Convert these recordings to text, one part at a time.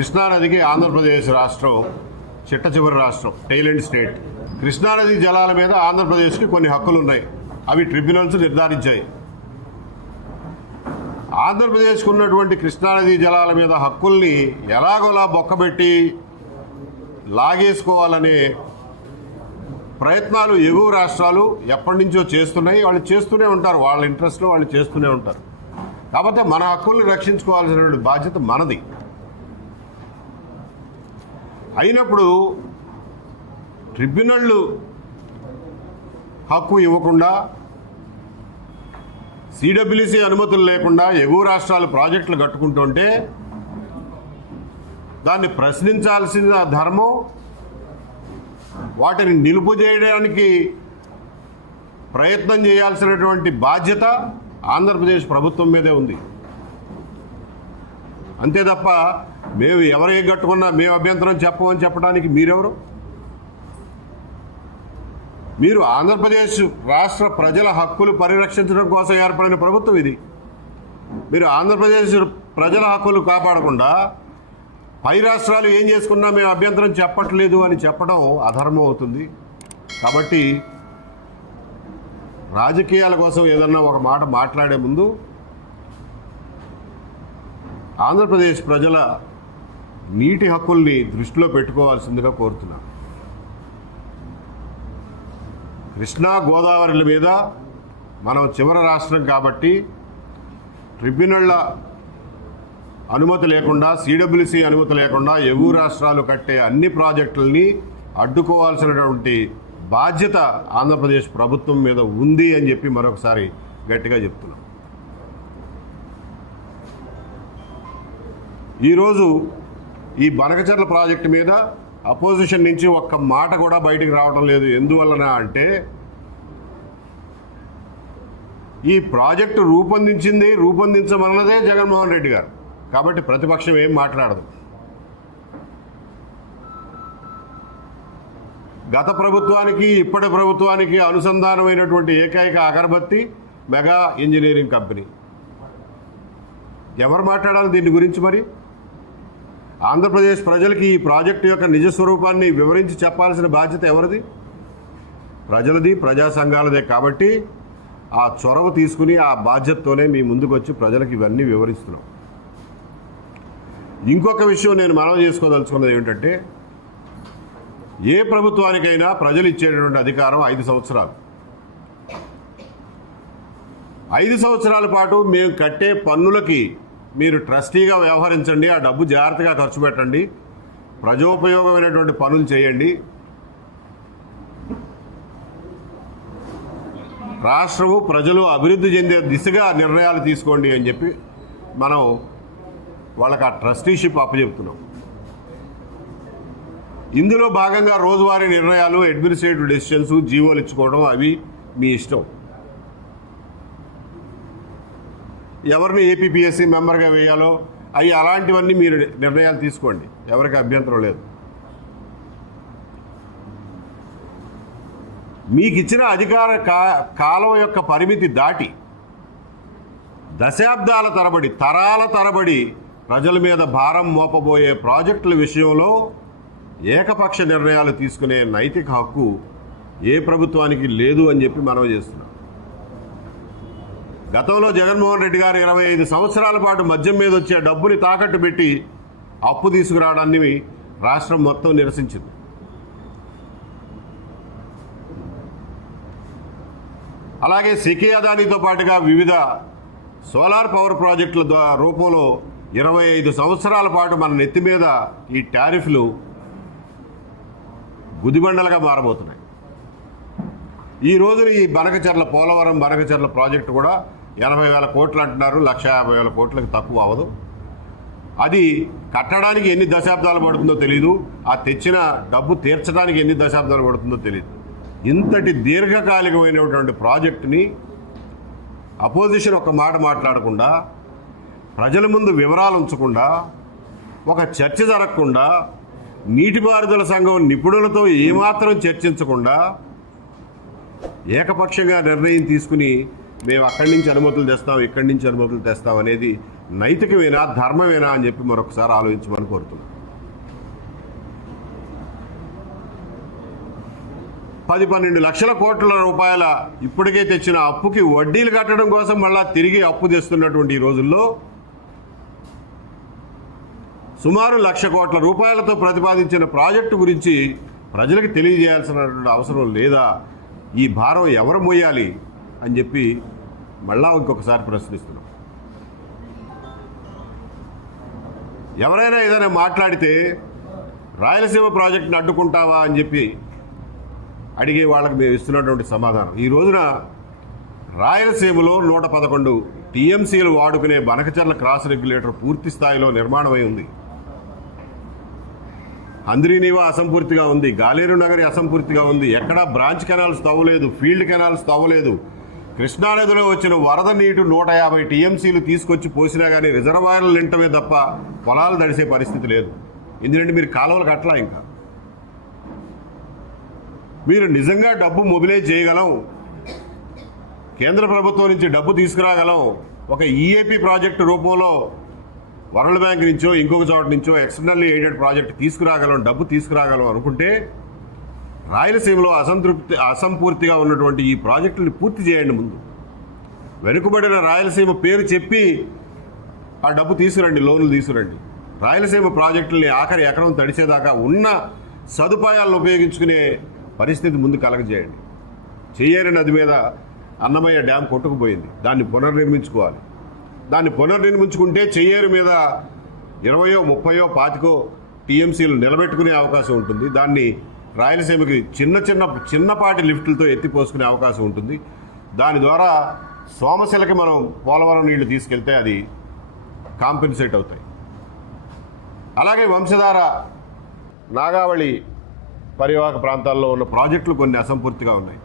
కృష్ణానదికి ఆంధ్రప్రదేశ్ రాష్ట్రం చిట్ట చివరి రాష్ట్రం టైలెండ్ స్టేట్. కృష్ణానది జలాల మీద ఆంధ్రప్రదేశ్కి కొన్ని హక్కులు ఉన్నాయి అవి ట్రిబ్యునల్స్ నిర్ధారించాయి. ఆంధ్రప్రదేశ్కు ఉన్నటువంటి కృష్ణానది జలాల మీద హక్కుల్ని ఎలాగోలా బొక్కబెట్టి లాగేసుకోవాలనే ప్రయత్నాలు ఎగువ రాష్ట్రాలు ఎప్పటి నుంచో చేస్తున్నాయి. వాళ్ళు చేస్తూనే ఉంటారు. వాళ్ళ ఇంట్రెస్ట్లో వాళ్ళు చేస్తూనే ఉంటారు. కాకపోతే మన హక్కుల్ని రక్షించుకోవాల్సినటువంటి బాధ్యత మనది. అయినప్పుడు ట్రిబ్యునళ్ళు హక్కు ఇవ్వకుండా సిడబ్ల్యూసీ అనుమతులు లేకుండా ఎగువ రాష్ట్రాలు ప్రాజెక్టులు కట్టుకుంటుంటే దాన్ని ప్రశ్నించాల్సిన ధర్మం వాటిని నిలుపు చేయడానికి ప్రయత్నం చేయాల్సినటువంటి బాధ్యత ఆంధ్రప్రదేశ్ ప్రభుత్వం మీదే ఉంది. అంతే తప్ప మేము ఎవరు ఏం కట్టుకున్నా మేము అభ్యంతరం చెప్పమని చెప్పడానికి మీరెవరు? మీరు ఆంధ్రప్రదేశ్ రాష్ట్ర ప్రజల హక్కులు పరిరక్షించడం కోసం ఏర్పడిన ప్రభుత్వం ఇది. మీరు ఆంధ్రప్రదేశ్ ప్రజల హక్కులు కాపాడకుండా పై రాష్ట్రాలు ఏం చేసుకున్నా మేము అభ్యంతరం చెప్పట్లేదు అని చెప్పడం అధర్మం అవుతుంది. కాబట్టి రాజకీయాల కోసం ఏదన్నా ఒక మాట మాట్లాడే ముందు ఆంధ్రప్రదేశ్ ప్రజల నీటి హక్కుల్ని దృష్టిలో పెట్టుకోవాల్సిందిగా కోరుతున్నాను కృష్ణా గోదావరిల మీద మనం చివరి రాష్ట్రం కాబట్టి ట్రిబ్యునళ్ళ అనుమతి లేకుండా సిడబ్ల్యూసి అనుమతి లేకుండా ఎగువ రాష్ట్రాలు కట్టే అన్ని ప్రాజెక్టుల్ని అడ్డుకోవాల్సినటువంటి బాధ్యత ఆంధ్రప్రదేశ్ ప్రభుత్వం మీద ఉంది అని చెప్పి మరొకసారి గట్టిగా చెప్తున్నాం. ఈరోజు ఈ బనకచర్ల ప్రాజెక్టు మీద అపోజిషన్ నుంచి ఒక్క మాట కూడా బయటికి రావడం లేదు. ఎందువలన అంటే ఈ ప్రాజెక్టు రూపొందించింది రూపొందించమన్నదే జగన్మోహన్ రెడ్డి గారు. కాబట్టి ప్రతిపక్షం ఏం మాట్లాడదు. గత ప్రభుత్వానికి ఇప్పటి ప్రభుత్వానికి అనుసంధానమైనటువంటి ఏకైక అగరబత్తి మెగా ఇంజనీరింగ్ కంపెనీ. ఎవరు మాట్లాడాలి దీని గురించి మరి? ఆంధ్రప్రదేశ్ ప్రజలకి ఈ ప్రాజెక్టు యొక్క నిజ స్వరూపాన్ని వివరించి చెప్పాల్సిన బాధ్యత ఎవరిది? ప్రజలది ప్రజా సంఘాలదే కాబట్టి ఆ చొరవ తీసుకుని ఆ బాధ్యతతోనే మీ ముందుకు వచ్చి ప్రజలకు ఇవన్నీ వివరిస్తున్నాం. ఇంకొక విషయం నేను మనవి చేసుకోదలుచుకున్నది ఏమిటంటే ఏ ప్రభుత్వానికైనా ప్రజలు ఇచ్చేటటువంటి అధికారం ఐదు సంవత్సరాలు. ఐదు సంవత్సరాల పాటు మేము కట్టే పన్నులకి మీరు ట్రస్టీగా వ్యవహరించండి ఆ డబ్బు జాగ్రత్తగా ఖర్చు పెట్టండి ప్రజోపయోగమైనటువంటి పనులు చేయండి. రాష్ట్రము ప్రజలు అభివృద్ధి చెందే దిశగా నిర్ణయాలు తీసుకోండి అని చెప్పి మనం వాళ్ళకి ఆ ట్రస్టీషిప్ అప్పచెప్తున్నాం. ఇందులో భాగంగా రోజువారీ నిర్ణయాలు అడ్మినిస్ట్రేటివ్ డెసిషన్స్ జీవోలు ఇచ్చుకోవడం అవి మీ ఇష్టం. ఎవరిని ఏపీపీఎస్సీ మెంబర్గా వేయాలో అవి అలాంటివన్నీ మీరు నిర్ణయాలు తీసుకోండి. ఎవరికి అభ్యంతరం లేదు. మీకు ఇచ్చిన అధికార కాలం యొక్క పరిమితి దాటి దశాబ్దాల తరబడి తరాల తరబడి ప్రజల మీద భారం మోపబోయే ప్రాజెక్టుల విషయంలో ఏకపక్ష నిర్ణయాలు తీసుకునే నైతిక హక్కు ఏ ప్రభుత్వానికి లేదు అని చెప్పి మనవి చేస్తున్నాం. గతంలో జగన్మోహన్ రెడ్డి గారు ఇరవై ఐదు సంవత్సరాల పాటు మద్యం మీద వచ్చే డబ్బుని తాకట్టు పెట్టి అప్పు తీసుకురావడాన్ని రాష్ట్రం మొత్తం నిరసించింది. అలాగే సికి అదానితో పాటుగా వివిధ సోలార్ పవర్ ప్రాజెక్టుల రూపంలో ఇరవై ఐదు సంవత్సరాల పాటు మన నెత్తి మీద ఈ టారిఫ్లు గుదిబండలుగా మారబోతున్నాయి. ఈ రోజున ఈ బనకచర్ల పోలవరం బనకచర్ల ప్రాజెక్టు కూడా ఎనభై వేల కోట్లు అంటున్నారు లక్ష యాభై వేల కోట్లకు తక్కువ అవ్వదు. అది కట్టడానికి ఎన్ని దశాబ్దాలు పడుతుందో తెలియదు ఆ తెచ్చిన డబ్బు తీర్చడానికి ఎన్ని దశాబ్దాలు పడుతుందో తెలియదు ఇంతటి దీర్ఘకాలికమైనటువంటి ప్రాజెక్టుని అపోజిషన్ ఒక మాట మాట్లాడకుండా ప్రజల ముందు వివరాలు ఉంచకుండా ఒక చర్చ జరగకుండా నీటిపారుదల సంఘం నిపుణులతో ఏమాత్రం చర్చించకుండా ఏకపక్షంగా నిర్ణయం తీసుకుని మేము అక్కడి నుంచి అనుమతులు తెస్తాం ఇక్కడి నుంచి అనుమతులు తెస్తాం అనేది నైతికమేనా ధర్మమేనా అని చెప్పి మరొకసారి ఆలోచించమని కోరుతున్నాం. పది పన్నెండు లక్షల కోట్ల రూపాయల ఇప్పటికే తెచ్చిన అప్పుకి వడ్డీలు కట్టడం కోసం మళ్ళా తిరిగి అప్పు తెస్తున్నటువంటి ఈ రోజుల్లో సుమారు లక్ష కోట్ల రూపాయలతో ప్రతిపాదించిన ప్రాజెక్టు గురించి ప్రజలకు తెలియజేయాల్సినటువంటి అవసరం లేదా? ఈ భారం ఎవరు మోయాలి? అని చెప్పి మళ్ళా ఇంకొకసారి ప్రశ్నిస్తున్నాం. ఎవరైనా ఏదైనా మాట్లాడితే రాయలసీమ ప్రాజెక్టును అడ్డుకుంటావా అని చెప్పి అడిగే వాళ్ళకి మేము ఇస్తున్నటువంటి సమాధానం. ఈ రోజున రాయలసీమలో నూట పదకొండు టీఎంసీలు వాడుకునే బనకచర్ల క్రాస్ రెగ్యులేటర్ పూర్తి స్థాయిలో నిర్మాణమై ఉంది. అంద్రీనీవా అసంపూర్తిగా ఉంది. గాలేరు నగరి అసంపూర్తిగా ఉంది. ఎక్కడా బ్రాంచ్ కెనాల్స్ తవ్వలేదు. ఫీల్డ్ కెనాల్స్ తవ్వలేదు. కృష్ణానదిలో వచ్చిన వరద నీటి నూట యాభై టీఎంసీలు తీసుకొచ్చి పోసినా కానీ రిజర్వాయర్లు నింటమే తప్ప పొలాలు తడిసే పరిస్థితి లేదు. ఎందుకంటే మీరు కాలువలు కట్టలా ఇంకా. మీరు నిజంగా డబ్బు మొబిలైజ్ చేయగలం. కేంద్ర ప్రభుత్వం నుంచి డబ్బు తీసుకురాగలం. ఒక ఈఏపీ ప్రాజెక్టు రూపంలో వరల్డ్ బ్యాంక్ నుంచో ఇంకొక చోట నుంచో ఎక్స్టర్నల్లీ ఎయిడెడ్ ప్రాజెక్ట్ తీసుకురాగలం డబ్బు తీసుకురాగలం అనుకుంటే రాయలసీమలో అసంతృప్తి అసంపూర్తిగా ఉన్నటువంటి ఈ ప్రాజెక్టుని పూర్తి చేయండి ముందు. వెనుకబడిన రాయలసీమ పేరు చెప్పి ఆ డబ్బు తీసుకురండి లోన్లు తీసుకురండి. రాయలసీమ ప్రాజెక్టుల్ని ఆఖరి ఎకరం తడిసేదాకా ఉన్న సదుపాయాలను ఉపయోగించుకునే పరిస్థితి ముందు కలగజేయండి. చెయ్యేరు నది మీద అన్నమయ్య డ్యామ్ కొట్టుకుపోయింది. దాన్ని పునర్నిర్మించుకోవాలి. దాన్ని పునర్నిర్మించుకుంటే చెయ్యేరు మీద ఇరవయో ముప్పయో పాతికో టీఎంసీలు నిలబెట్టుకునే అవకాశం ఉంటుంది. దాన్ని రాయలసీమకి చిన్న చిన్న చిన్నపాటి లిఫ్టులతో ఎత్తిపోసుకునే అవకాశం ఉంటుంది. దాని ద్వారా సోమశిలకి మనం పోలవరం నీళ్ళు తీసుకెళ్తే అది కాంపెన్సేట్ అవుతాయి. అలాగే వంశధార నాగావళి పరివాహక ప్రాంతాల్లో ఉన్న ప్రాజెక్టులు కొన్ని అసంపూర్తిగా ఉన్నాయి.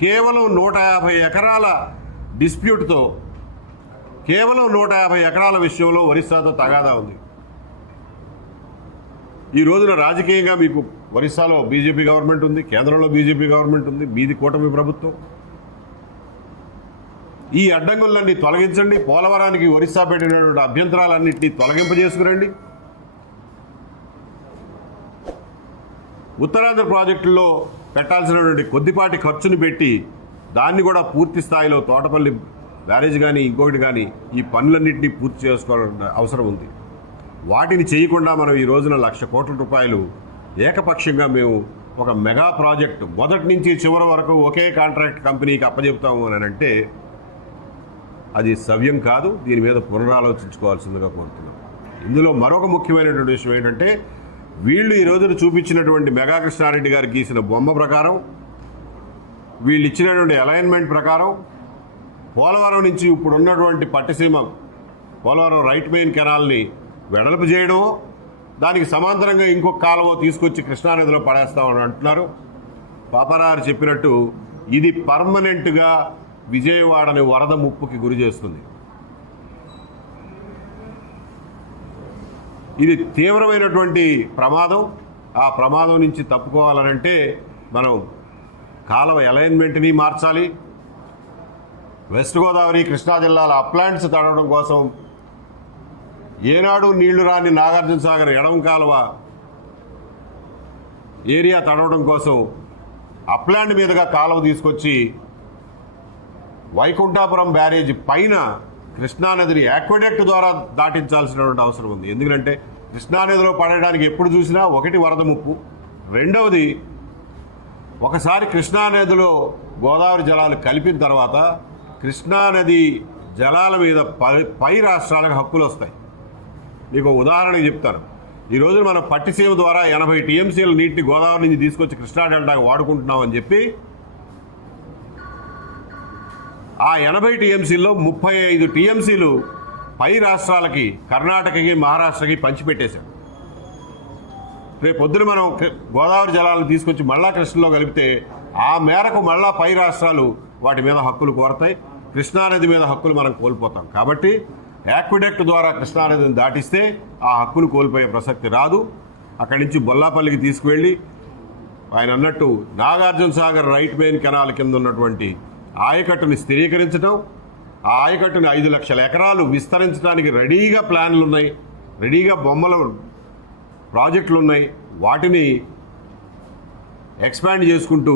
కేవలం నూట యాభై ఎకరాల డిస్ప్యూట్తో కేవలం నూట యాభై ఎకరాల విషయంలో ఒరిస్సాతో తగాదా ఉంది. ఈ రోజున రాజకీయంగా మీకు ఒరిస్సాలో బీజేపీ గవర్నమెంట్ ఉంది కేంద్రంలో బీజేపీ గవర్నమెంట్ ఉంది మీది కూటమి ప్రభుత్వం. ఈ అడ్డంకులన్నీ తొలగించండి పోలవరానికి ఒరిస్సా పెట్టినటువంటి అభ్యంతరాలన్నింటినీ తొలగింపజేసుకురండి. ఉత్తరాంధ్ర ప్రాజెక్టుల్లో పెట్టాల్సినటువంటి కొద్దిపాటి ఖర్చును పెట్టి దాన్ని కూడా పూర్తి స్థాయిలో తోటపల్లి బ్యారేజ్ కానీ ఇంకొకటి కానీ ఈ పనులన్నింటినీ పూర్తి చేసుకోవాల్సిన అవసరం ఉంది. వాటిని చేయకుండా మనం ఈ రోజున లక్ష కోట్ల రూపాయలు ఏకపక్షంగా మేము ఒక మెగా ప్రాజెక్ట్ మొదటి నుంచి చివరి వరకు ఒకే కాంట్రాక్ట్ కంపెనీకి అప్పచెప్తాము అని అంటే అది సవ్యం కాదు. దీని మీద పునరాలోచించుకోవాల్సిందిగా కోరుతున్నాం. ఇందులో మరొక ముఖ్యమైనటువంటి విషయం ఏంటంటే వీళ్ళు ఈ రోజున చూపించినటువంటి మెగా కృష్ణారెడ్డి గారు గీసిన బొమ్మ ప్రకారం వీళ్ళు ఇచ్చినటువంటి అలైన్మెంట్ ప్రకారం పోలవరం నుంచి ఇప్పుడు ఉన్నటువంటి పట్టిసీమ పోలవరం రైట్ మెయిన్ కెనాల్ని వెడల్పు చేయడం దానికి సమాంతరంగా ఇంకొక కాలువ తీసుకొచ్చి కృష్ణానదిలో పడేస్తామని అంటున్నారు. పాపరారు చెప్పినట్టు ఇది పర్మనెంట్గా విజయవాడని వరద ముప్పుకి గురి చేస్తుంది. ఇది తీవ్రమైనటువంటి ప్రమాదం. ఆ ప్రమాదం నుంచి తప్పుకోవాలనంటే మనం కాలువ అలైన్మెంట్ని మార్చాలి. వెస్ట్ గోదావరి కృష్ణా జిల్లాల అప్లాంట్స్ తడవడం కోసం ఏనాడు నీళ్ళు రాని నాగార్జున సాగర్ ఎడం కాలువ ఏరియా తడవడం కోసం అప్లాండ్ మీదుగా కాలువ తీసుకొచ్చి వైకుంఠాపురం బ్యారేజ్ పైన కృష్ణానదిని యాక్వడెక్ట్ ద్వారా దాటించాల్సినటువంటి అవసరం ఉంది. ఎందుకంటే కృష్ణానదిలో పడడానికి ఎప్పుడు చూసినా ఒకటి వరద ముప్పు. రెండవది ఒకసారి కృష్ణానదిలో గోదావరి జలాలు కలిపిన తర్వాత కృష్ణానది జలాల మీద పై పై రాష్ట్రాలకు హక్కులు వస్తాయి. మీకు ఒక చెప్తాను. ఈ రోజున మనం పట్టిసీమ ద్వారా ఎనభై టీఎంసీల నీటిని గోదావరి నుంచి తీసుకొచ్చి కృష్ణా డెల్టాకి వాడుకుంటున్నామని చెప్పి ఆ ఎనభై టీఎంసీల్లో ముప్పై ఐదు టీఎంసీలు పై రాష్ట్రాలకి కర్ణాటకకి మహారాష్ట్రకి పంచిపెట్టేశాం రేపు పొద్దున మనం గోదావరి జలాలను తీసుకొచ్చి మళ్ళా కృష్ణలో కలిపితే ఆ మేరకు మళ్ళా పై రాష్ట్రాలు వాటి మీద హక్కులు కోరతాయి. కృష్ణానది మీద హక్కులు మనం కోల్పోతాం. కాబట్టి యాక్విడెక్ట్ ద్వారా కృష్ణానదిని దాటిస్తే ఆ హక్కులు కోల్పోయే ప్రసక్తి రాదు. అక్కడి నుంచి బొల్లాపల్లికి తీసుకువెళ్ళి ఆయన అన్నట్టు Nagarjuna Sagar right main canal కింద ఉన్నటువంటి ఆయకట్టుని స్థిరీకరించడం ఆ ఆయకట్టుని ఐదు లక్షల ఎకరాలు విస్తరించడానికి రెడీగా ప్లాన్లు ఉన్నాయి. రెడీగా బొమ్మలు ప్రాజెక్టులు ఉన్నాయి. వాటిని ఎక్స్పాండ్ చేసుకుంటూ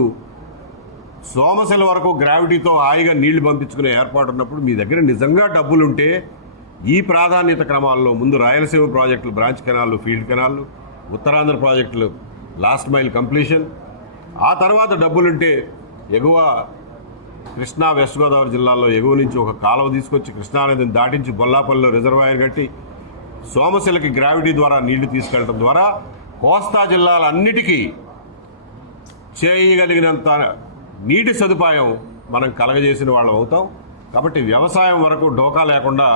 సోమశిల వరకు గ్రావిటీతో హాయిగా నీళ్ళు పంపించుకునే ఏర్పాటు ఉన్నప్పుడు మీ దగ్గర నిజంగా డబ్బులుంటే ఈ ప్రాధాన్యత క్రమాల్లో ముందు రాయలసీమ ప్రాజెక్టులు బ్రాంచ్ కెనాల్లు ఫీల్డ్ కెనాల్లు ఉత్తరాంధ్ర ప్రాజెక్టులు లాస్ట్ మైల్ కంప్లీషన్. ఆ తర్వాత డబ్బులుంటే ఎగువ కృష్ణా వెస్ట్ గోదావరి జిల్లాలో ఎగువ నుంచి ఒక కాలువ తీసుకొచ్చి కృష్ణానదిని దాటించి బొల్లాపల్లిలో రిజర్వాయర్ కట్టి సోమశిలకి గ్రావిటీ ద్వారా నీళ్ళు తీసుకెళ్ళడం ద్వారా కోస్తా జిల్లాలన్నిటికీ చేయగలిగినంత నీటి సదుపాయం మనం కలగజేసిన వాళ్ళం అవుతాం. కాబట్టి వ్యవసాయం వరకు డోకా లేకుండా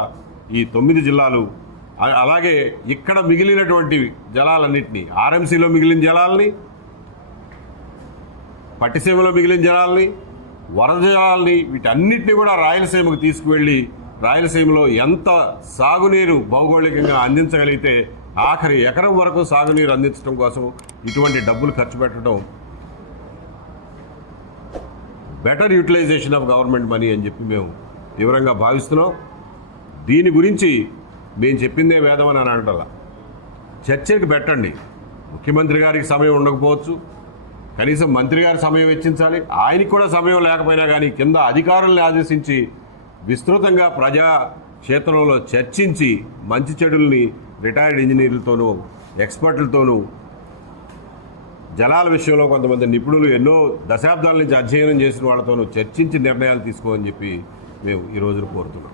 ఈ తొమ్మిది జిల్లాలు అలాగే ఇక్కడ మిగిలినటువంటి జలాలన్నింటినీ ఆర్ఎంసీలో మిగిలిన జలాల్ని పట్టిసీమలో మిగిలిన జలాల్ని వరద జలాల్ని వీటన్నిటిని కూడా రాయలసీమకు తీసుకువెళ్ళి రాయలసీమలో ఎంత సాగునీరు భౌగోళికంగా అందించగలిగితే ఆఖరి ఎకరం వరకు సాగునీరు అందించడం కోసం ఇటువంటి డబ్బులు ఖర్చు పెట్టడం better utilisation of government money అని చెప్పి మేము తీవ్రంగా భావిస్తున్నాం. దీని గురించి మేము చెప్పిందే వేదం అని అనగటల్లా చర్చకి పెట్టండి. ముఖ్యమంత్రి గారికి సమయం ఉండకపోవచ్చు. కనీసం మంత్రి గారి సమయం వెచ్చించాలి. ఆయనకి కూడా సమయం లేకపోయినా కానీ కింద అధికారుల్ని ఆదేశించి విస్తృతంగా ప్రజా క్షేత్రంలో చర్చించి మంచి చెడుల్ని రిటైర్డ్ ఇంజనీర్లతోనూ ఎక్స్పర్ట్లతోనూ జలాల విషయంలో కొంతమంది నిపుణులు ఎన్నో దశాబ్దాల నుంచి అధ్యయనం చేసిన వాళ్ళతోనూ చర్చించి నిర్ణయాలు తీసుకోమని చెప్పి మేము ఈ రోజున కోరుతున్నాం.